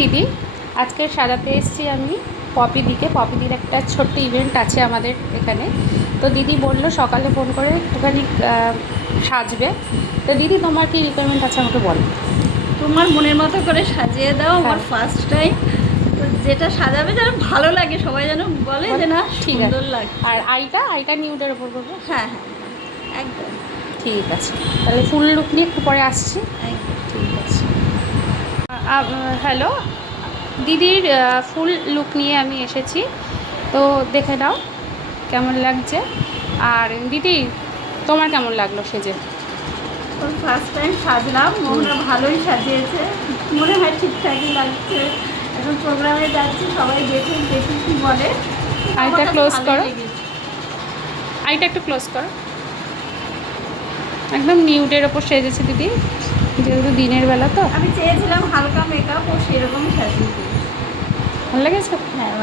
দিদি, আজকে সাজাতে এসেছি আমি পপিদির একটা ছোট্ট ইভেন্ট আছে আমাদের এখানে। তো দিদি বলল সকালে ফোন করে একটুখানি সাজবে। তো দিদি তোমার কি রিকোয়ারমেন্ট আছে আমাকে বলো। তোমার মনের মতো করে সাজিয়ে দাও। হ্যাঁ। আমার ফার্স্ট টাইম, তো যেটা সাজাবে যেন ভালো লাগে, সবাই যেন বলে যে না ঠিক আছে। সুন্দর লাগে। আর আইটা নিউডের ওপর করবো। হ্যাঁ হ্যাঁ, একদম ঠিক আছে, তাহলে ফুল লুক নিয়ে একটু পরে আসছি। একদম। ঠিক আছে। হ্যালো দিদির ফুল লুক নিয়ে আমি এসেছি, তো দেখে নাও কেমন লাগছে। আর দিদি তোমার কেমন লাগলো সেজে? ওর ফার্স্ট টাইম সাজলাম, মোহনা ভালোই সাজিয়েছে, মনে হয় ঠিকঠাকই লাগছে। এখন প্রোগ্রামে যাচ্ছি, সবাই দেখি কি বলে। আইটা ক্লোজ করো, আইটা একটু ক্লোজ করো। একদম নিউডের ওপর সেজেছে দিদি, যেহেতু দিনের বেলা তো। আমি চেয়েছিলাম হালকা মেকআপ, ও সেরকমই সাজিয়ে দিয়েছে। ভালো লেগেছে? হ্যাঁ।